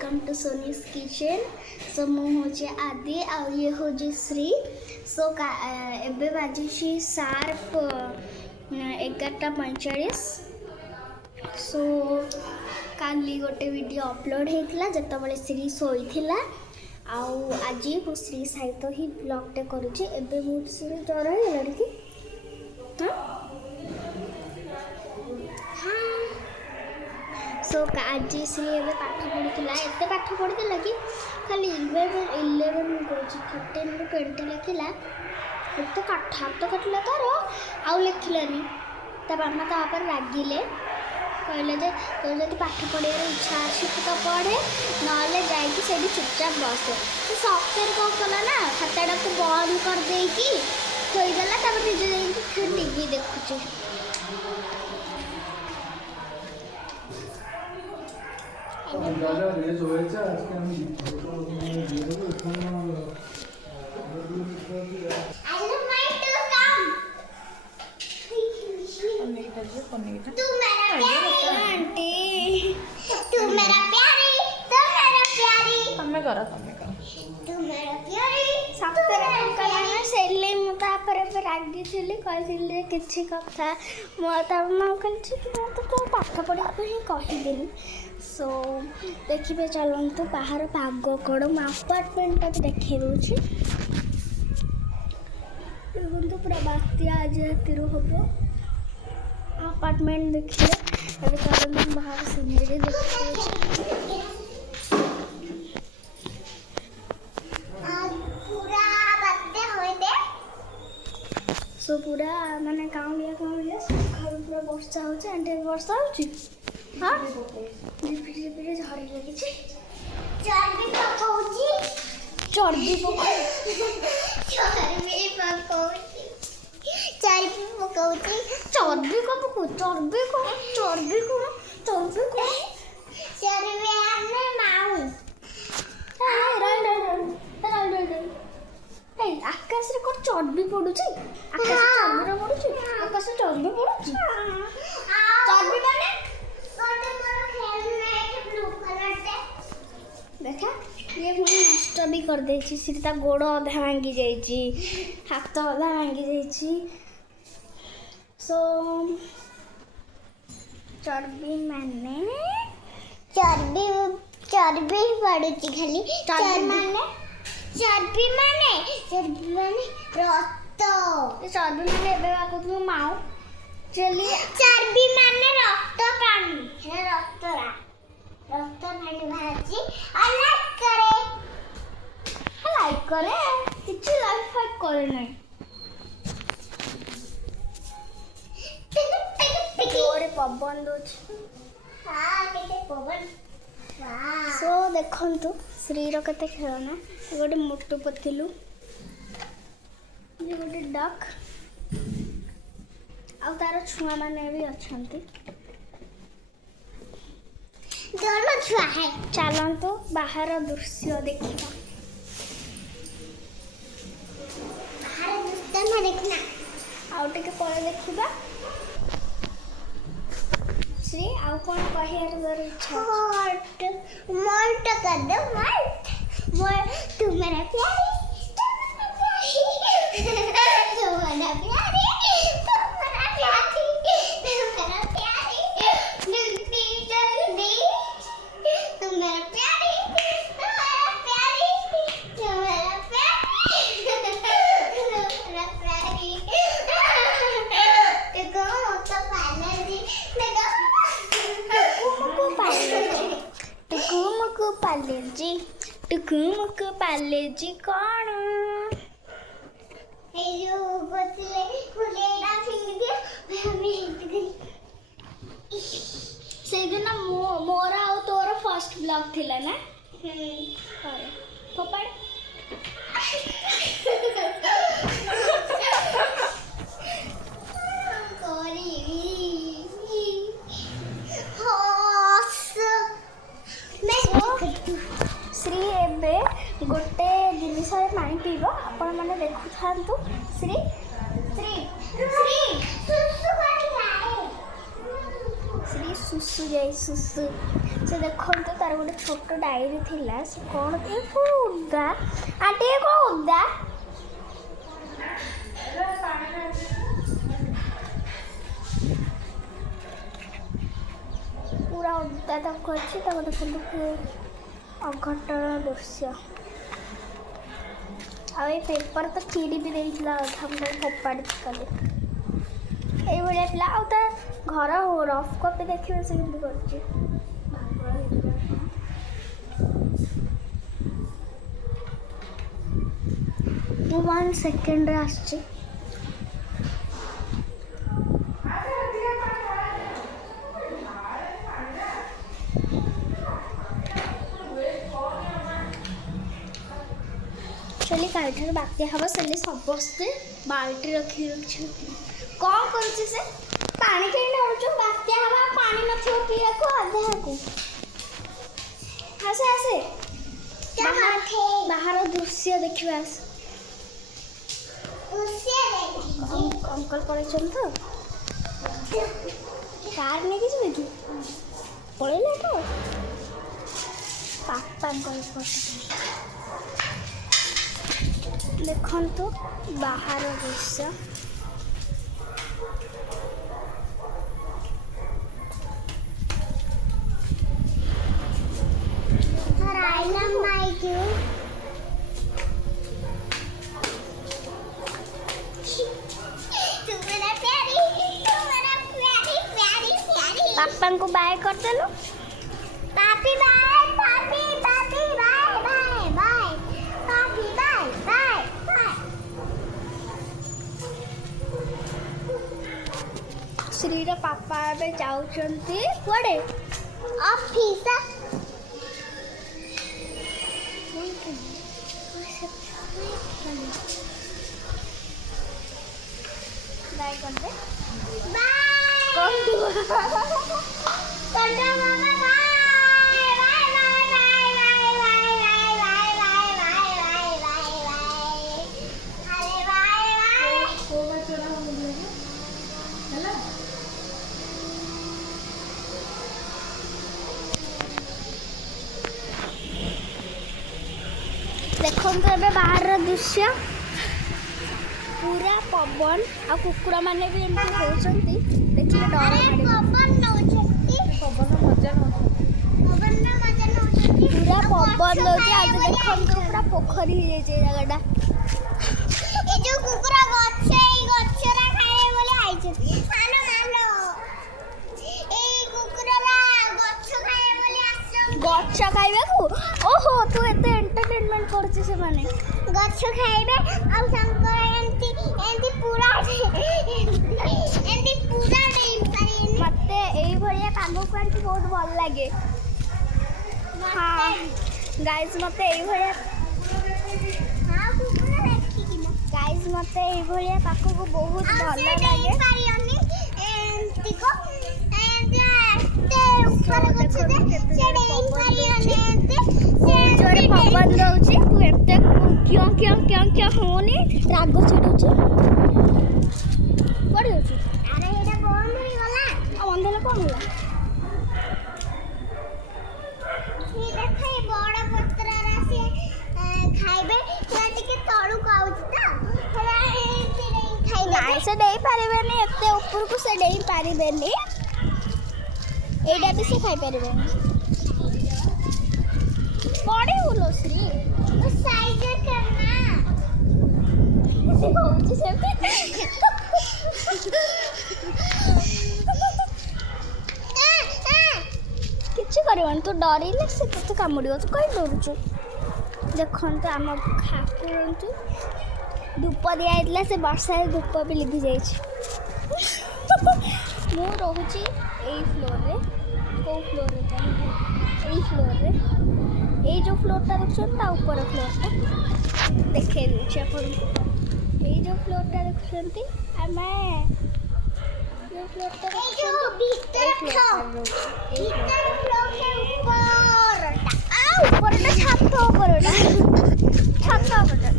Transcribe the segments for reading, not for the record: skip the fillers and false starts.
Welcome to Soni's kitchen. So मुझे आदि आ ये हूँ श्री। सो एबे बाजी शार्प 11:45। सो काली गोटे वीडियो अपलोड होता जिते श्री शोला आज मु श्री सहित ही ब्लॉगटे करुँचे। एबे बहुत श्री ज्वर है कि सो आज श्री एवं पाठ पढ़ी एत पाठ पढ़ी कि खाली 11 कौच 15 ରୁ 20 लिखला तो हाथ काटिला तार आउ लिखलानी। ता मामा तापर रागिले कहले जे तो जब पाठ पढ़ार इच्छा अच्छी तो पढ़े ना जाकि चुपचाप बस। तो सफ्टवेयर कौन कला ना खाताटा को बंद कर देकी थोईदेला निजे फिर टीवी देखुची। रागी थी किसी कथा तो पाठ पढ़ा ही कहदेनी। सो देखिए चलतु बाहर पाग कौन मु आपार्टमेंटा देखे दूसरी देखो पूरा बात्या आज राति हम अपार्टमेंट देखिए। अभी चलते बाहर सीनरी देखिए। सो पूरा माने काउलिया पूरा वर्षा हो वर्षा हो हाँ झिपी झिपी झड़ी लगी चर्बी पकाउची चर्बी पकाउची चर्बी पकाउची चर्बी पकाउची चर्बी को पकाउ चर्बी को चर्बी को चर्बी को चर्बी आने माऊ आकाश रे को चर्बी पड़ुची आकाश चर्बी पड़ुची आकाश चर्बी पड़ुची चर्बी माने देखा ये मुझे नष्ट भी कर दे सीता गोड़ अधा भांगी जाइए हाथ अधा भांगी जाइए। सो चर्बी माने चर्बी चर्बी पड़ुची खाली चर्बी माने रक्त चर्बी माने एबे बाको माऊ चलिए चर्बी माने रक्त पानी है रक्त पानी भाजी लाइक करे किसी लाइक फाइक करे नहीं पवन पवन। सो देखु श्री रते खेलना गोटे मोटू पतलू ये गोटे डक आ तार छुआ मैंने भी अच्छा दोनों छुआ है। चलतु बाहर दृश्य देखा देखना आउ टे पर देखा श्री आउ कौन कहर इच्छा मोल्ट कर दो मोल्ट तू मेरा प्यारी तू मेरा प्यारी टुकुमुकु पाले जी कौन से दिन मोर आ तोर फर्स्ट ब्लॉग थिला ना फोपाड़ श्री एबे गोटे जिनिस पानी पीब आपण मैंने देखु था श्री श्री श्री श्री सुसु जाए सुसु से देखते तार गोटे छोट डायरी थिला से कौन उदा आंटी कौन उदा पूरा उदा तक अच्छी देखते अघटन दृश्य आ पेपर तो चिड़ी भी देला फोपाड़ी कले ये पिला आ घर रफ कपी देखिए से कर 1 सेकेंड आसची चली कालठार बात्या हम से समस्ते बाल्टी रखी कौन कर पानी कहीं ढालु बात्या हवा पानी नथियो पिया को अधा को आसे आसे बाहर दृश्य देखिए अंकल पड़े तो कार नहीं किसी कि पड़े तो पापा देखु तो बाहर दृश्य पापा को बाय कर देलो पापी बाय पापी पापी बाय बाय बाय पापी बाय बाय बाय श्री रा पापा बे जाउचंती कोडे ऑफिस बाय कर दे बाय कौन तू कंडा मामा bye bye bye bye bye bye bye bye bye bye bye bye अरे बाय बाय को बचरा हो गया हेलो देखो तो ए बाहर दृश्य पूरा पवन आ कुकुड़ा माने भी एमती होचंती देखिए डर पवन नौचंती पवन मजा नौचंती पूरा पवन नौचे आज देखम तो पूरा पोखरी हे जे जगहटा ए जो कुकुड़ा गछ ए गछरा खाए बोले आइछ मानो मानो ए कुकुड़ा गछ खाए बोले आछ गछ खाइबे को ओहो तू एते एंटरटेनमेंट करछ से माने गछ खाइबे आ शंकर एंती पूरा मत यही भाया पाग को बहुत भल लगे हाँ गाइज मत यही भाया गाइज मत यही भाया पाग को बहुत भल लगे जोरे पवन दउची तू एते क्यों क्यों क्यों क्यों होनी राग चिडुची पड़ी होची अरे एटा बंद होई गला आ बंद होला कोन होला ई देखै बड़ पत्र रासे खाइबे लाटी के तळु काउची ता हमरा एते नहीं खाइबे नाइ से देई पारिबेनी एते ऊपर को से देई पारिबेनी एटा भी से खाइ पारिबेनी बड़े बोलो श्री तो साइज करना होची से किछि करबन तू डरिले से तते कामुडियो तू कहि डरुछु देखन तो आम ठाकुरंतु धूप दिया इतला से वर्षा धूप भी लिभि जाई छी मु रहूची एई फ्लोर रे को फ्लोर रे एई फ्लोर रे এই যে ফ্লোরটা দেখছেন তা উপরে ফ্লোরটা দেখে দিচ্ছি আপনাকে এই যে ফ্লোরটা দেখছেন আমি এই ফ্লোরটা এই যে ভিতরে ফ্লোরের উপরটা উপরটা ছাদ উপরটা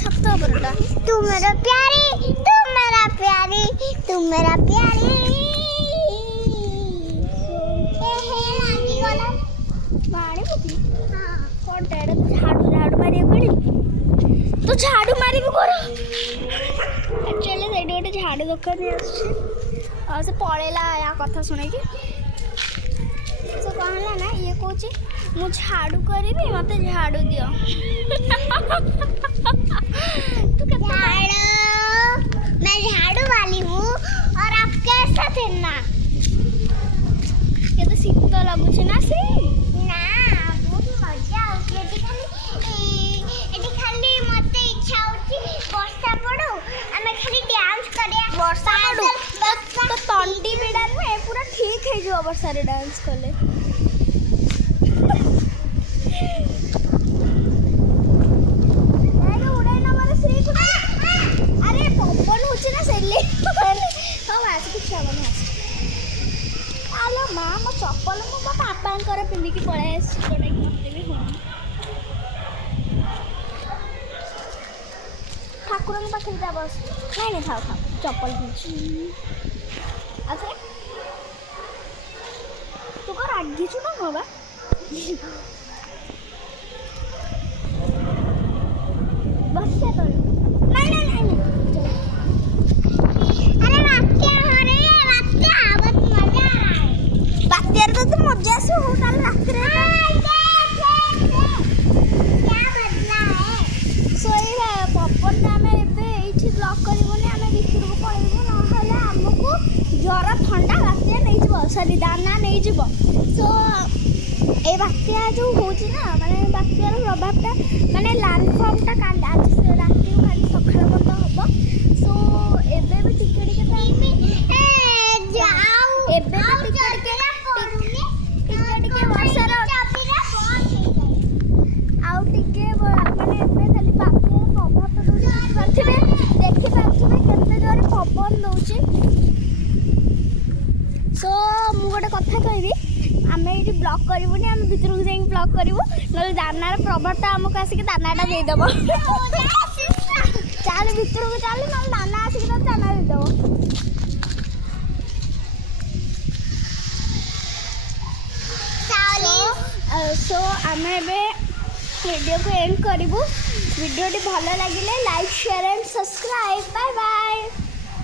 ছাদ উপরটা तू मेरा प्यारी तू मेरा प्यारी तू मेरा प्यारी ए हे आगी गला कि कौन टेढ़े तो झाड़ू झाड़ू मारिया पड़ी तो झाड़ू मारी भी कर एक्चुअली सेठी गोटे झाड़ू दुकान आस से पड़ेला या कथा शुणे कि से कहला ना ये कौची मु झाड़ू करी मत झाड़ू दियो मैं झाड़ू वाली हूँ और आप कैसा थे ना ये तो शीत लगुच ना श्री ना बहुत मजा आउची एटी खाली मते इच्छा होची वर्षा पड़ो आमे खाली डांस करिया वर्षा पड़ो तो तंटी बिड़ा में पूरा ठीक है जो वर्षा रे डांस कले अरे पवन होची ना सेले हां आस कुछ आवन आलो मां मो चप्पल मो पापा कर पिंदी की पळे कोडे मते भी हो ठाकुर के पाखे जा बस नहीं खाओ खाओ चप्पल पिंची आसे तू को रागी छु ना बाबा बस क्या कर नहीं अरे बात्या हो रही है बात्या बहुत मजा आ रहा है बात्यार तो मजा से हो काल रात रे क्या बदला है सोई पवन आमे एबे एठी ब्लॉक करिवोनी आमे भीतर को पळेबो न हले हमकु ज्वर ठंडा बात्या नै जबो सरी दाना नै जबो सो ए बात्या जो होची ना माने बात्यार प्रभावटा माने लैंडफॉर्मटा काल आज से राती को काल सखरा बंद होबो सो एबे भी टिके जाओ एबे भी टिके वर्षार आउ टिके माने एबे खाली बात्यार प्रभाव तो देखि पाथबे केते जोरे पवन दउची सो मु गोटे कथा कहबी आमे ये ब्लॉक करूनी आम भीतर को जाई ब्लॉक करूँ ना दानार प्रभावटा आमको आसिक दानाटा देदेव चल भीतर को चल ना दाना आसिक दाना देदेव सो आम वीडियो को एंड करूँ वीडियो भल लगे like share and subscribe bye bye.